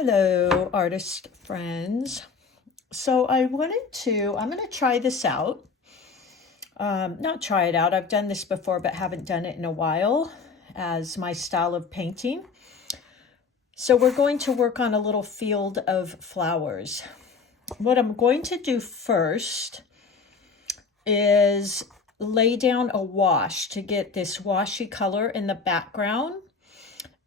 Hello, artist friends. So I'm going to try this out. Not try it out, I've done this before, but haven't done it in a while as my style of painting. So we're going to work on a little field of flowers. What I'm going to do first is lay down a wash to get this washy color in the background.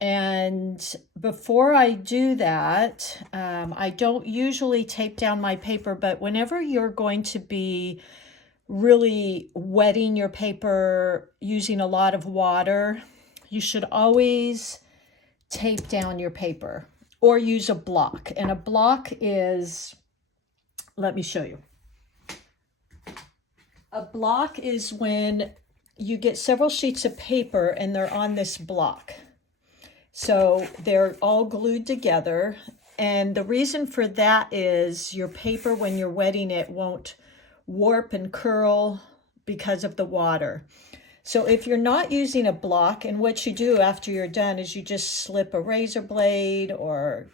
And before I do that, I don't usually tape down my paper, but whenever you're going to be really wetting your paper using a lot of water, you should always tape down your paper or use a block. And a block is, let me show you. A block is when you get several sheets of paper and they're on this block. So they're all glued together, and the reason for that is your paper, when you're wetting it, won't warp and curl because of the water. So if you're not using a block, and what you do after you're done is you just slip a razor blade, or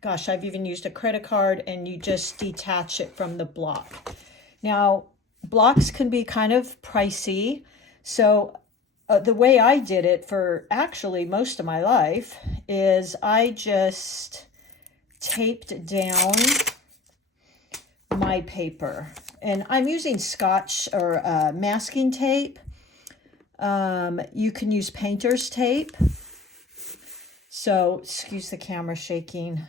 gosh, I've even used a credit card, and you just detach it from the block. Now, blocks can be kind of pricey, so the way I did it for actually most of my life is I just taped down my paper. And I'm using Scotch or masking tape. You can use painter's tape. So, excuse the camera shaking.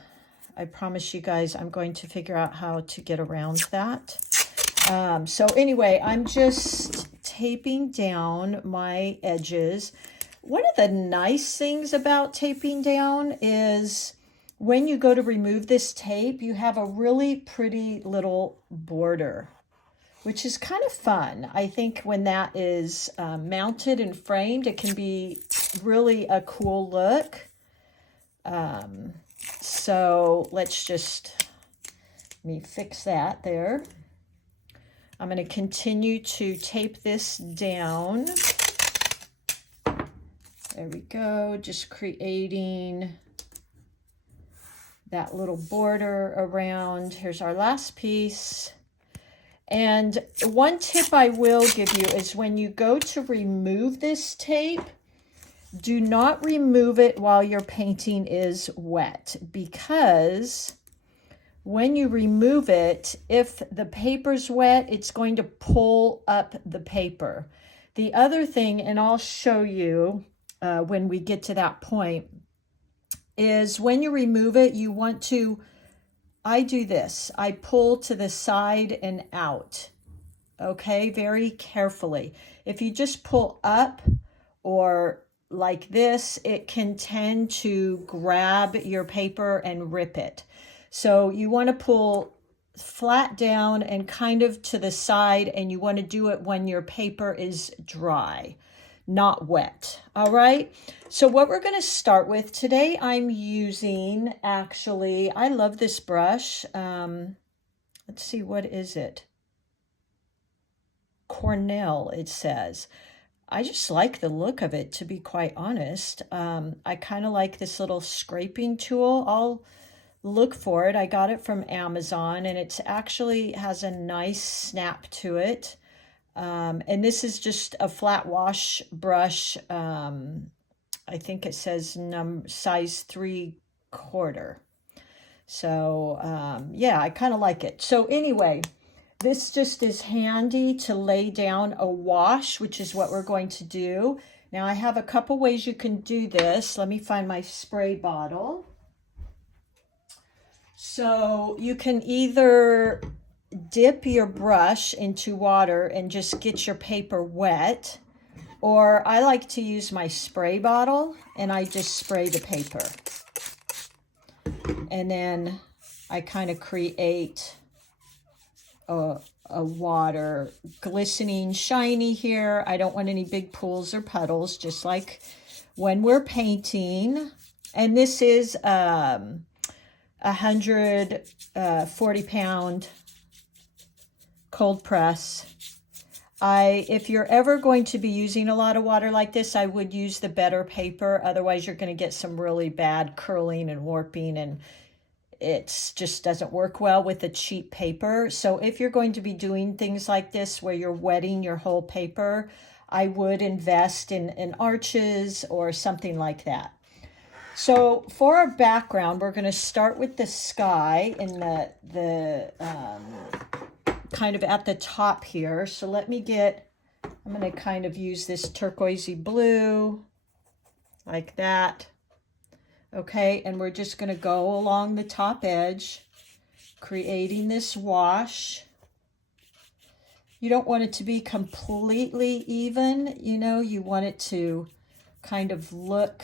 I promise you guys I'm going to figure out how to get around that. So anyway, I'm just taping down my edges. One of the nice things about taping down is when you go to remove this tape, you have a really pretty little border, which is kind of fun. I think when that is mounted and framed, it can be really a cool look. So let me fix that there. I'm going to continue to tape this down. There we go, just creating that little border around. Here's our last piece. And one tip I will give you is when you go to remove this tape, do not remove it while your painting is wet, because when you remove it, if the paper's wet, it's going to pull up the paper. The other thing, and I'll show you when we get to that point, is when you remove it, you want to, I do this, I pull to the side and out, okay, very carefully. If you just pull up or like this, it can tend to grab your paper and rip it. So you want to pull flat down and kind of to the side, and you want to do it when your paper is dry, not wet. All right. So what we're going to start with today, I'm using, actually, I love this brush. Let's see, what is it? Cornell, it says. I just like the look of it, to be quite honest. I kind of like this little scraping tool. I'll look for it. I got it from Amazon, and it's actually has a nice snap to it. And this is just a flat wash brush. I think it says size 3/4. So yeah, I kind of like it. So anyway, this just is handy to lay down a wash, which is what we're going to do. Now I have a couple ways you can do this. Let me find my spray bottle. So you can either dip your brush into water and just get your paper wet, or I like to use my spray bottle and I just spray the paper. And then I kind of create a water, glistening, shiny here. I don't want any big pools or puddles, just like when we're painting. And this is 140-pound cold press. If you're ever going to be using a lot of water like this, I would use the better paper. Otherwise, you're going to get some really bad curling and warping, and it just doesn't work well with a cheap paper. So if you're going to be doing things like this where you're wetting your whole paper, I would invest in arches or something like that. So for our background, we're going to start with the sky in the kind of at the top here. So let me get, I'm going to kind of use this turquoisey blue like that. Okay, and we're just going to go along the top edge, creating this wash. You don't want it to be completely even, you know, you want it to kind of look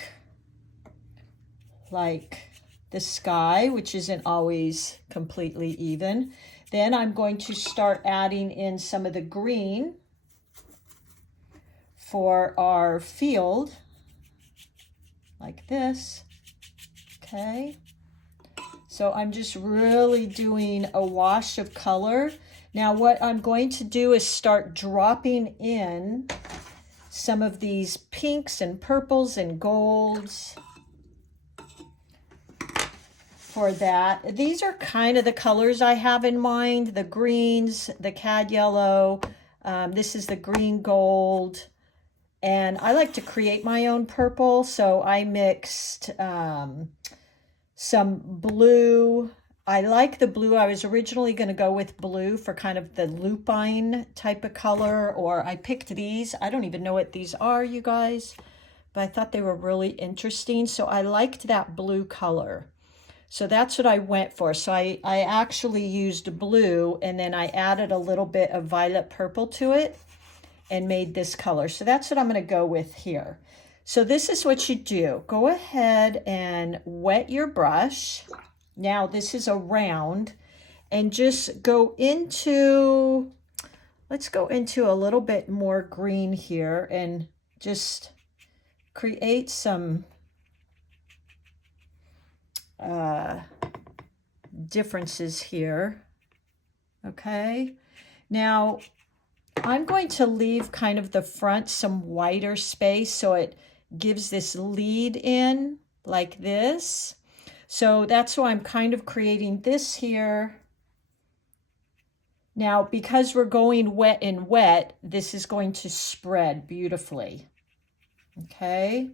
like the sky, which isn't always completely even. Then I'm going to start adding in some of the green for our field, like this. Okay, so I'm just really doing a wash of color. Now what I'm going to do is start dropping in some of these pinks and purples and golds for that. These are kind of the colors I have in mind, the greens, the cad yellow, this is the green gold, and I like to create my own purple, so I mixed some blue. I like the blue. I was originally going to go with blue for kind of the lupine type of color, or I picked these. I don't even know what these are, you guys, but I thought they were really interesting. So I liked that blue color. So that's what I went for. So I actually used blue, and then I added a little bit of violet purple to it and made this color. So that's what I'm going to go with here. So this is what you do. Go ahead and wet your brush. Now this is a round, and just go into, let's go into a little bit more green here and just create some differences here. Okay, now I'm going to leave kind of the front some whiter space so it gives this lead in like this. So that's why I'm kind of creating this here. Now, because we're going wet and wet, this is going to spread beautifully. Okay.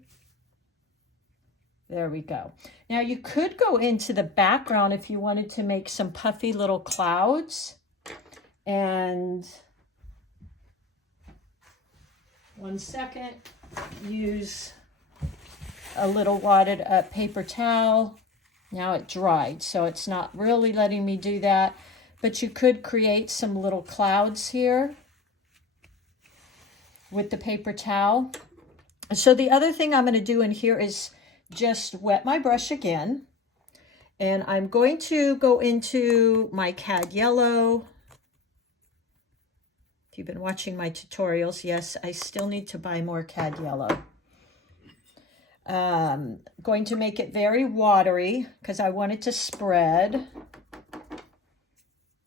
There we go. Now you could go into the background if you wanted to make some puffy little clouds. And one second, use a little wadded up paper towel. Now it dried, so it's not really letting me do that, but you could create some little clouds here with the paper towel. So the other thing I'm going to do in here is just wet my brush again, and I'm going to go into my cad yellow. If you've been watching my tutorials, yes, I still need to buy more cad yellow. Going to make it very watery because I want it to spread.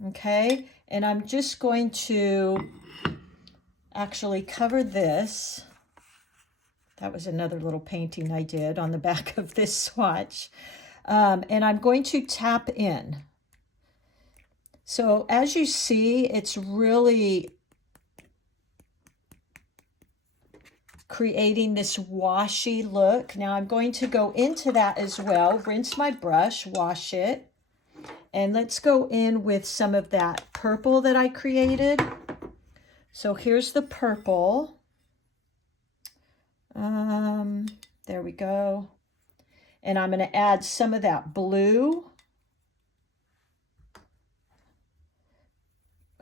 Okay, and I'm just going to actually cover this. That was another little painting I did on the back of this swatch. And I'm going to tap in. So as you see, it's really creating this washy look. Now I'm going to go into that as well, rinse my brush, wash it, and let's go in with some of that purple that I created. So here's the purple. There we go. And I'm going to add some of that blue.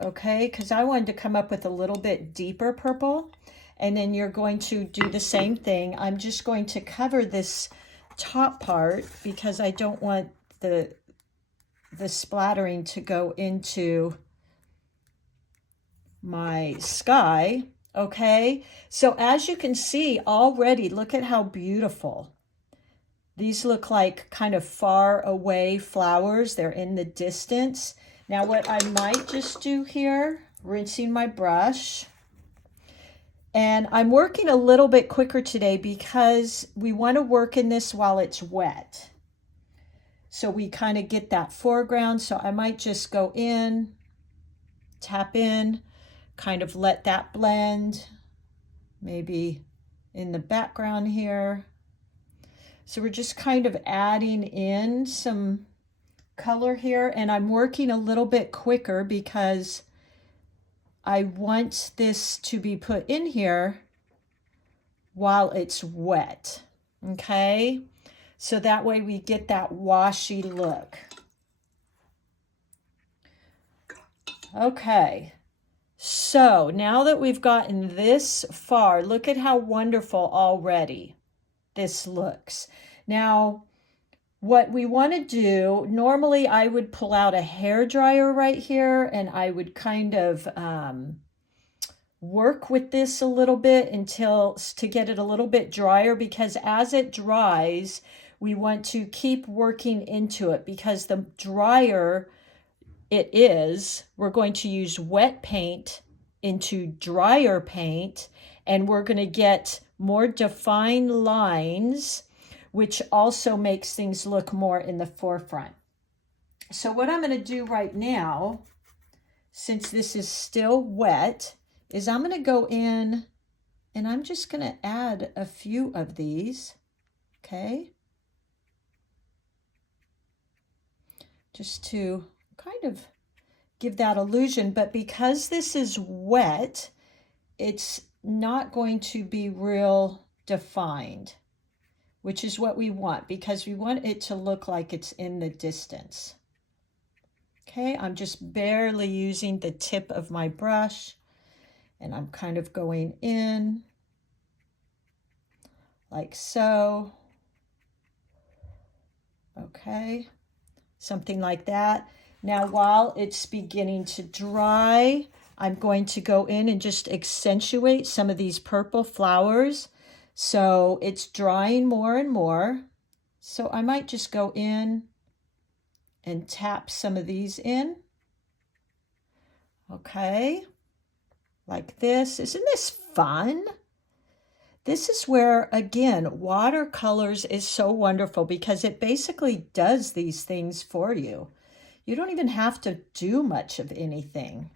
Okay, because I wanted to come up with a little bit deeper purple. And then you're going to do the same thing. I'm just going to cover this top part because I don't want the splattering to go into my sky. Okay, so as you can see already, look at how beautiful. These look like kind of far away flowers. They're in the distance. Now what I might just do here, rinsing my brush. And I'm working a little bit quicker today because we want to work in this while it's wet. so we kind of get that foreground. So I might just go in, tap in, kind of let that blend, maybe in the background here. So we're just kind of adding in some color here, and I'm working a little bit quicker because I want this to be put in here while it's wet, okay? So that way we get that washy look. Okay, so now that we've gotten this far, look at how wonderful already this looks. Now, what we want to do, normally I would pull out a hair dryer right here and I would kind of work with this a little bit to get it a little bit drier, because as it dries, we want to keep working into it, because the drier it is, we're going to use wet paint into drier paint, and we're going to get more defined lines, which also makes things look more in the forefront. So what I'm going to do right now, since this is still wet, is I'm going to go in and I'm just going to add a few of these, okay? Just to kind of give that illusion, but because this is wet, it's not going to be real defined, which is what we want, because we want it to look like it's in the distance. Okay, I'm just barely using the tip of my brush, and I'm kind of going in like so. Okay, something like that. Now, while it's beginning to dry, I'm going to go in and just accentuate some of these purple flowers. So it's drying more and more. So I might just go in and tap some of these in. Okay, like this. Isn't this fun? This is where, again, watercolors is so wonderful, because it basically does these things for you. You don't even have to do much of anything.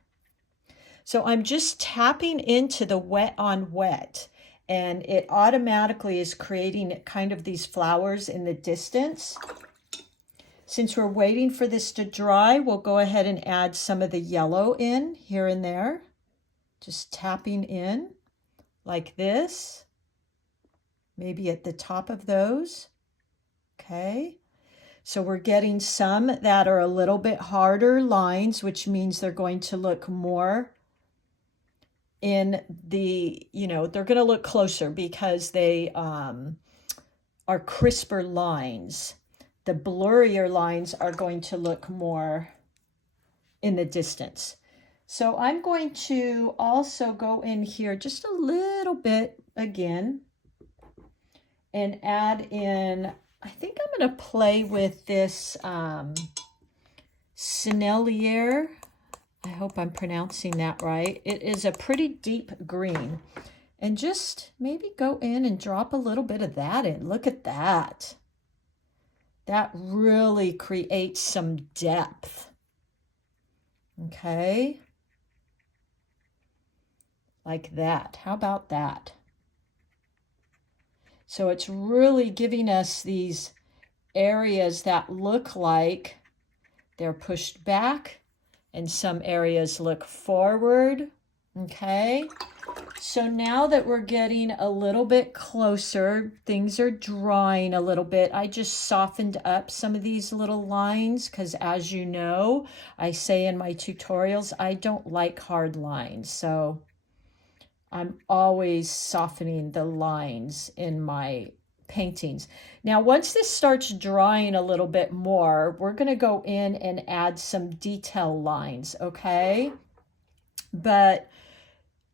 So I'm just tapping into the wet on wet, and it automatically is creating kind of these flowers in the distance. Since we're waiting for this to dry, we'll go ahead and add some of the yellow in here and there. Just tapping in like this, maybe at the top of those. Okay. So we're getting some that are a little bit harder lines, which means they're going to look more in the, they're going to look closer because they are crisper lines. The blurrier lines are going to look more in the distance. So I'm going to also go in here just a little bit again and add in, I think I'm going to play with this Sennelier. I hope I'm pronouncing that right. It is a pretty deep green. And just maybe go in and drop a little bit of that in. Look at that. That really creates some depth. Okay. Like that. How about that? So it's really giving us these areas that look like they're pushed back, and some areas look forward. Okay, so now that we're getting a little bit closer, things are drying a little bit. I just softened up some of these little lines because, as you know, I say in my tutorials, I don't like hard lines. So I'm always softening the lines in my paintings. Now, once this starts drying a little bit more, we're going to go in and add some detail lines, okay? But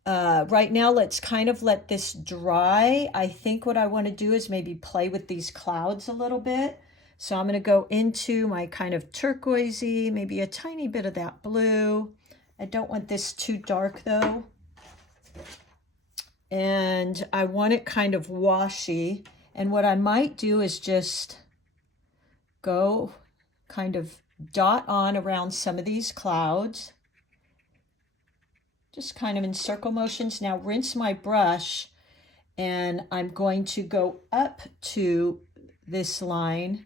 right now, let's kind of let this dry. I think what I want to do is maybe play with these clouds a little bit. So I'm going to go into my kind of turquoisey, maybe a tiny bit of that blue. I don't want this too dark though. And I want it kind of washy. And what I might do is just go kind of dot on around some of these clouds. Just kind of in circle motions. Now rinse my brush, and I'm going to go up to this line.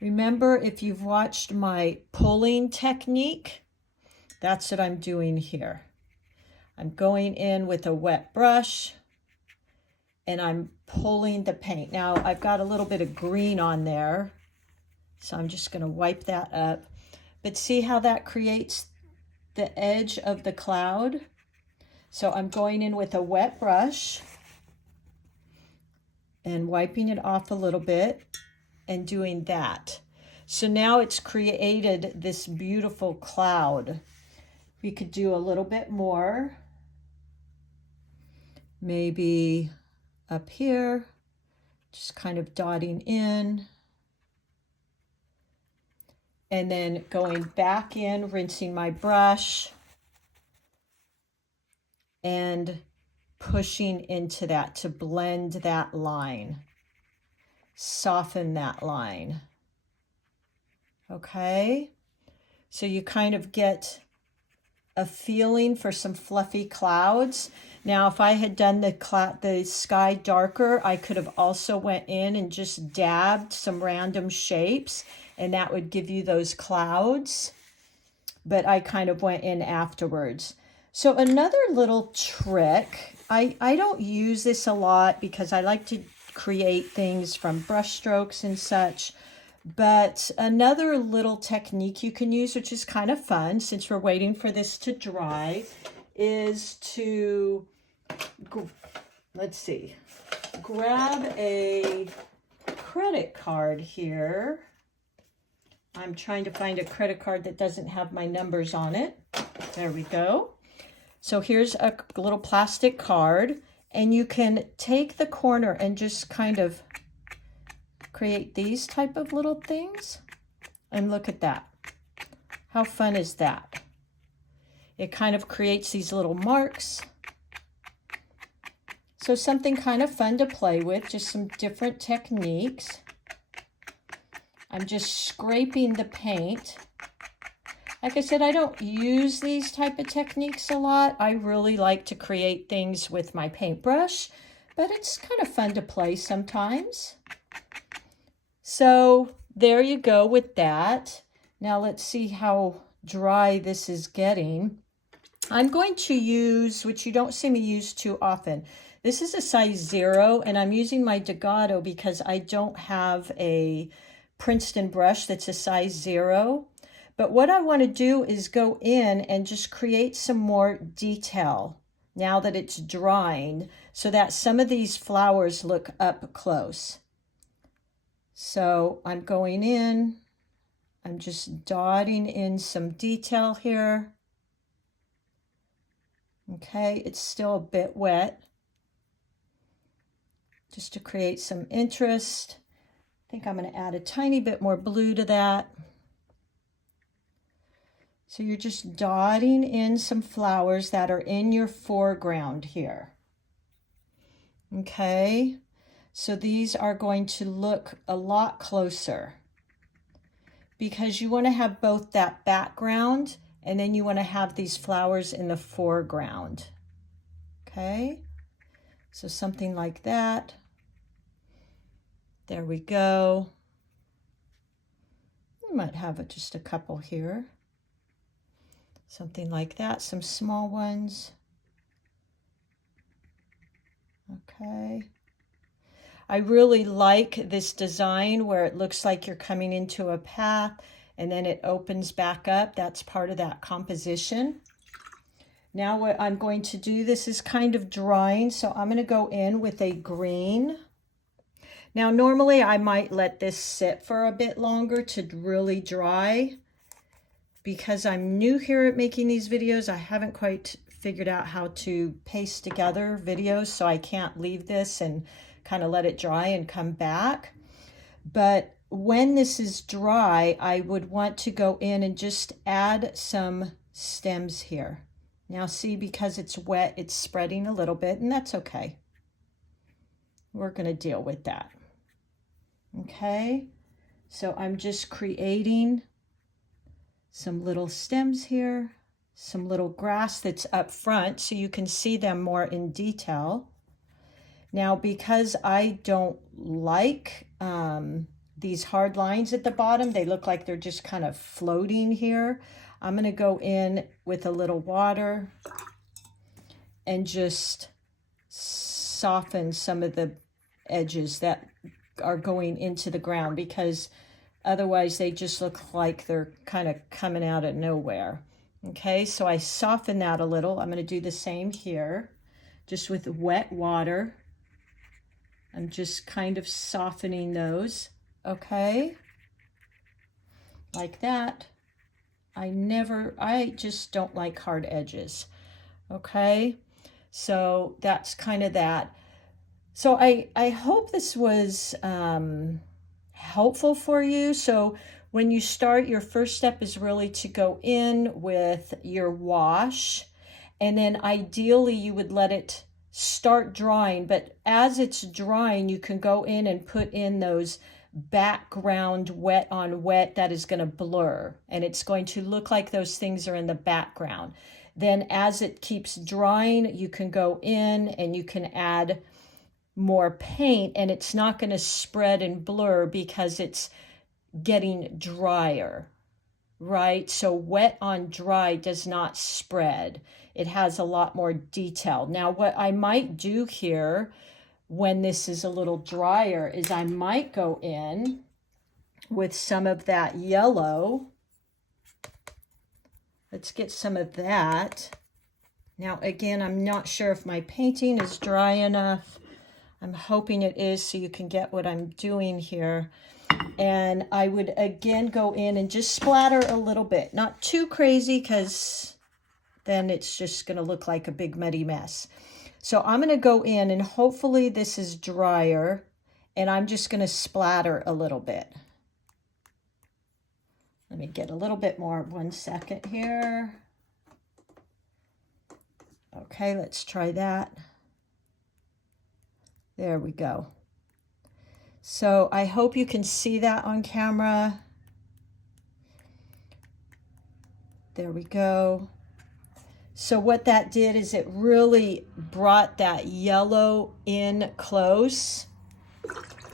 Remember, if you've watched my pulling technique, that's what I'm doing here. I'm going in with a wet brush and I'm pulling the paint. Now I've got a little bit of green on there, so I'm just going to wipe that up. But see how that creates the edge of the cloud? So I'm going in with a wet brush and wiping it off a little bit and doing that. So now it's created this beautiful cloud. We could do a little bit more. Maybe up here, just kind of dotting in. And then going back in, rinsing my brush and pushing into that to blend that line, soften that line. Okay, so you kind of get a feeling for some fluffy clouds. Now, if I had done the sky darker, I could have also went in and just dabbed some random shapes, and that would give you those clouds. But I kind of went in afterwards. So another little trick, I don't use this a lot because I like to create things from brush strokes and such. But another little technique you can use, which is kind of fun since we're waiting for this to dry, is to, let's see, grab a credit card here. I'm trying to find a credit card that doesn't have my numbers on it. There we go. So here's a little plastic card, and you can take the corner and just kind of create these type of little things. And look at that. How fun is that? It kind of creates these little marks. So something kind of fun to play with, just some different techniques. I'm just scraping the paint. Like I said, I don't use these type of techniques a lot. I really like to create things with my paintbrush, but it's kind of fun to play sometimes. So there you go with that. Now let's see how dry this is getting. I'm going to use, which you don't see me use too often. This is a size 0, and I'm using my Degato because I don't have a Princeton brush that's a size 0. But what I want to do is go in and just create some more detail now that it's drying, so that some of these flowers look up close. So I'm going in, I'm just dotting in some detail here. Okay, it's still a bit wet, just to create some interest. I think I'm going to add a tiny bit more blue to that. So you're just dotting in some flowers that are in your foreground here. Okay, so these are going to look a lot closer because you want to have both that background and then you want to have these flowers in the foreground. Okay, so something like that. There we go. We might have just a couple here. Something like that, some small ones. Okay. I really like this design where it looks like you're coming into a path and then it opens back up. That's part of that composition. Now what I'm going to do, this is kind of drying, so I'm going to go in with a green. Now normally I might let this sit for a bit longer to really dry. Because I'm new here at making these videos, I haven't quite figured out how to paste together videos, so I can't leave this and kind of let it dry and come back. But when this is dry, I would want to go in and just add some stems here. Now see, because it's wet, it's spreading a little bit, and that's okay. We're going to deal with that. Okay, So I'm just creating some little stems here, some little grass that's up front so you can see them more in detail. Now, because I don't like these hard lines at the bottom, they look like they're just kind of floating here. I'm going to go in with a little water and just soften some of the edges that are going into the ground, because otherwise they just look like they're kind of coming out of nowhere. Okay, so I soften that a little. I'm going to do the same here, just with wet water. I'm just kind of softening those, okay? Like that. I just don't like hard edges, okay? So that's kind of that. So I hope this was helpful for you. So when you start, your first step is really to go in with your wash, and then ideally you would let it start drying, but as it's drying, you can go in and put in those background wet on wet that is going to blur, and it's going to look like those things are in the background. Then as it keeps drying, you can go in and you can add more paint, and it's not going to spread and blur because it's getting drier, right? So wet on dry does not spread. It has a lot more detail. Now, what I might do here when this is a little drier is I might go in with some of that yellow. Let's get some of that. Now, again, I'm not sure if my painting is dry enough. I'm hoping it is, so you can get what I'm doing here. And I would again go in and just splatter a little bit, not too crazy, because then it's just going to look like a big muddy mess. So I'm going to go in, and hopefully this is drier, and I'm just going to splatter a little bit. Let me get a little bit more. 1 second here. Okay, let's try that. There we go. So I hope you can see that on camera. There we go. So what that did is it really brought that yellow in close,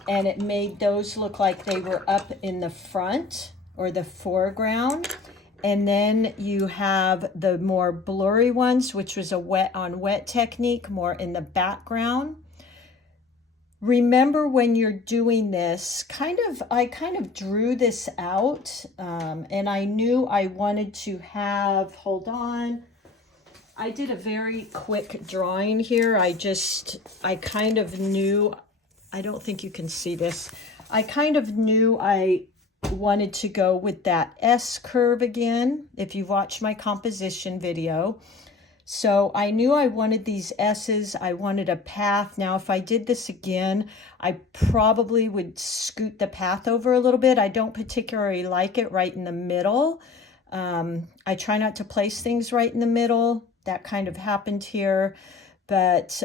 and it made those look like they were up in the front or the foreground. And then you have the more blurry ones, which was a wet on wet technique, more in the background. Remember, when you're doing this, I kind of drew this out, and I knew I wanted to have, hold on, I did a very quick drawing here. I kind of knew, I don't think you can see this, I kind of knew I wanted to go with that S curve again, if you've watched my composition video. So I knew I wanted these S's, I wanted a path. Now, if I did this again, I probably would scoot the path over a little bit. I don't particularly like it right in the middle. I try not to place things right in the middle. That kind of happened here. But,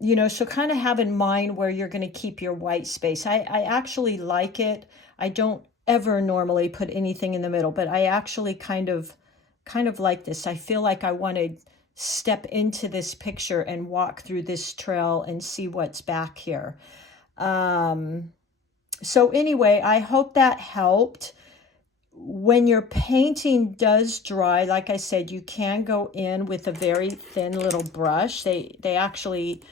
you know, so kind of have in mind where you're going to keep your white space. I actually like it. I don't ever normally put anything in the middle, but I actually kind of like this. I feel like I want to step into this picture and walk through this trail and see what's back here. So anyway, I hope that helped. When your painting does dry, like I said, you can go in with a very thin little brush. They actually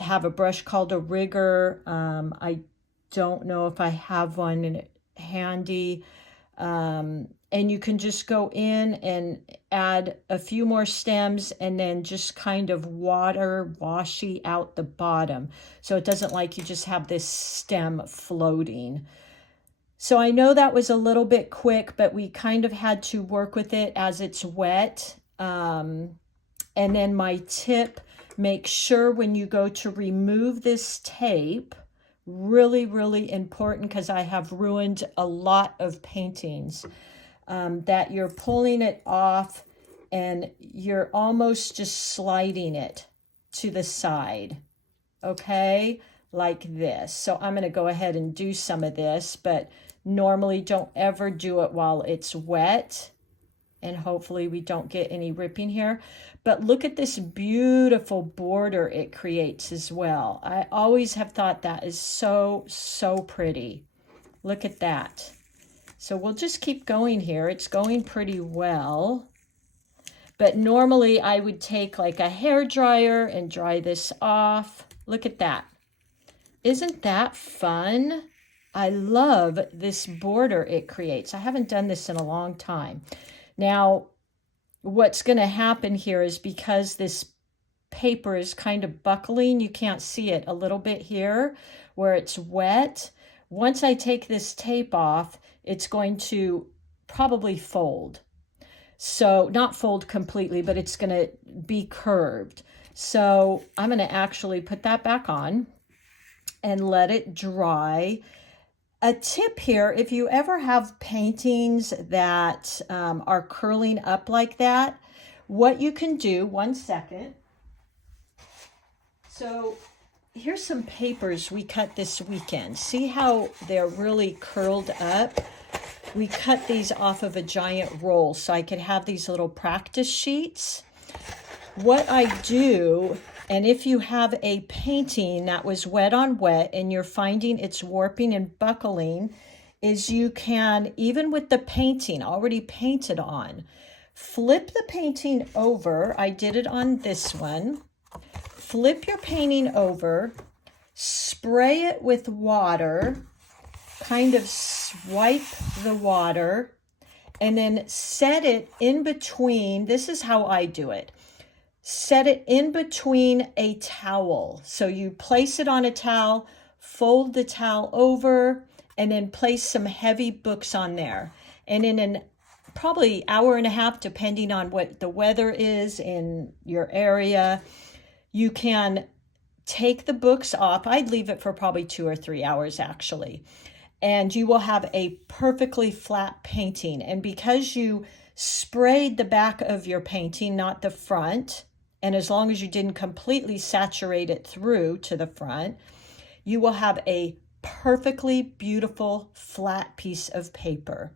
have a brush called a rigger. I don't know if I have one handy. And you can just go in and add a few more stems, and then just kind of washy out the bottom, so it doesn't like you just have this stem floating. So I know that was a little bit quick, but we kind of had to work with it as it's wet. And then my tip, make sure when you go to remove this tape, really, really important, because I have ruined a lot of paintings, that you're pulling it off and you're almost just sliding it to the side. Okay, like this. So I'm going to go ahead and do some of this, but normally don't ever do it while it's wet. And hopefully we don't get any ripping here. But look at this beautiful border it creates as well. I always have thought that is so, so pretty. Look at that. So we'll just keep going here. It's going pretty well. But normally I would take like a hair dryer and dry this off. Look at that. Isn't that fun? I love this border it creates. I haven't done this in a long time. Now, what's going to happen here is because this paper is kind of buckling, you can't see it a little bit here where it's wet. Once I take this tape off, it's going to probably fold. So not fold completely, but it's going to be curved. So I'm going to actually put that back on and let it dry. A tip here, if you ever have paintings that are curling up like that, what you can do, one second. So here's some papers we cut this weekend. See how they're really curled up? We cut these off of a giant roll so I could have these little practice sheets. What I do, and if you have a painting that was wet on wet and you're finding it's warping and buckling, is you can, even with the painting already painted on, flip the painting over. I did it on this one. Flip your painting over, spray it with water, kind of swipe the water, and then set it in between. This is how I do it. Set it in between a towel. So you place it on a towel, fold the towel over, and then place some heavy books on there. And in an probably hour and a half, depending on what the weather is in your area, you can take the books off. I'd leave it for probably 2 or 3 hours actually. And you will have a perfectly flat painting. And because you sprayed the back of your painting, not the front, and as long as you didn't completely saturate it through to the front, you will have a perfectly beautiful flat piece of paper.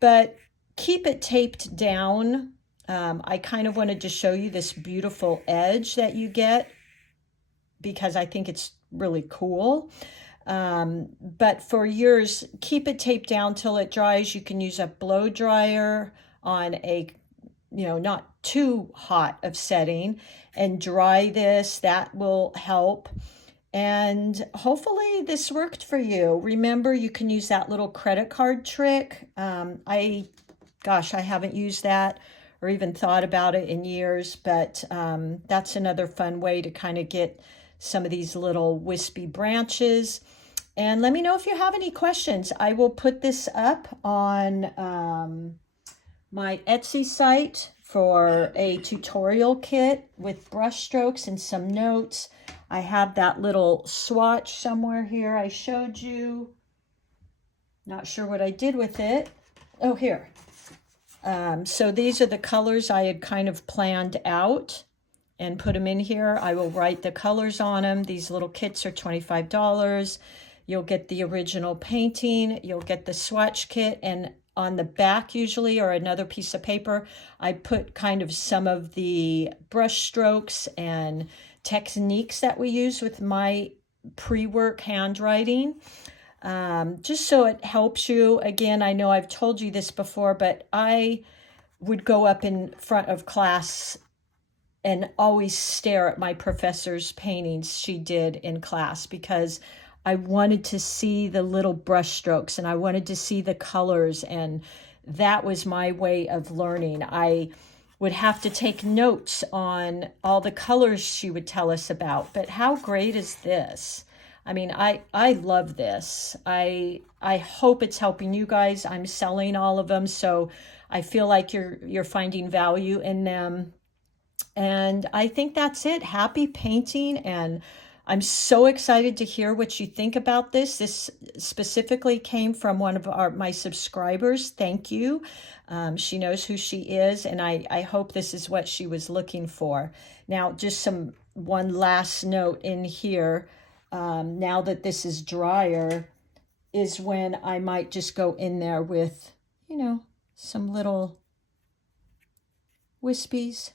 But keep it taped down. I kind of wanted to show you this beautiful edge that you get because I think it's really cool. But for yours, keep it taped down till it dries. You can use a blow dryer on a, not too hot of setting and dry this. That will help. And hopefully this worked for you. Remember, you can use that little credit card trick. I haven't used that or even thought about it in years, but that's another fun way to kind of get some of these little wispy branches. And let me know if you have any questions. I will put this up on my Etsy site for a tutorial kit with brush strokes and some notes. I have that little swatch somewhere here I showed you. Not sure what I did with it. Oh, here. So these are the colors I had kind of planned out and put them in here. I will write the colors on them. These little kits are $25. You'll get the original painting. You'll get the swatch kit, and on the back usually, or another piece of paper, I put kind of some of the brush strokes and techniques that we use with my pre-work handwriting, just so it helps you. Again, I know I've told you this before, but I would go up in front of class and always stare at my professor's paintings she did in class because I wanted to see the little brush strokes and I wanted to see the colors, and that was my way of learning. I would have to take notes on all the colors she would tell us about. But how great is this? I mean, I love this. I hope it's helping you guys. I'm selling all of them, so I feel like you're finding value in them. And I think that's it. Happy painting, and I'm so excited to hear what you think about this. This specifically came from one of my subscribers. Thank you. She knows who she is, and I hope this is what she was looking for. Now, just one last note in here. now that this is drier, is when I might just go in there with, you know, some little wispies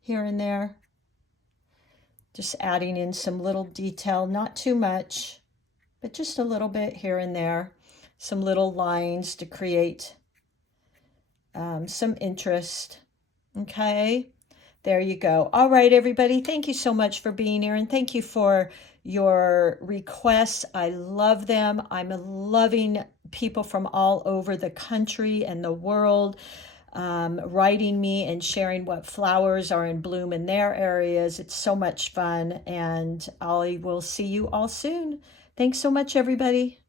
here and there. Just adding in some little detail, not too much, but just a little bit here and there. Some little lines to create some interest. Okay, there you go. All right, everybody, thank you so much for being here, and thank you for your requests. I love them. I'm loving people from all over the country and the world writing me and sharing what flowers are in bloom in their areas. It's so much fun, and I will see you all soon. Thanks so much, everybody.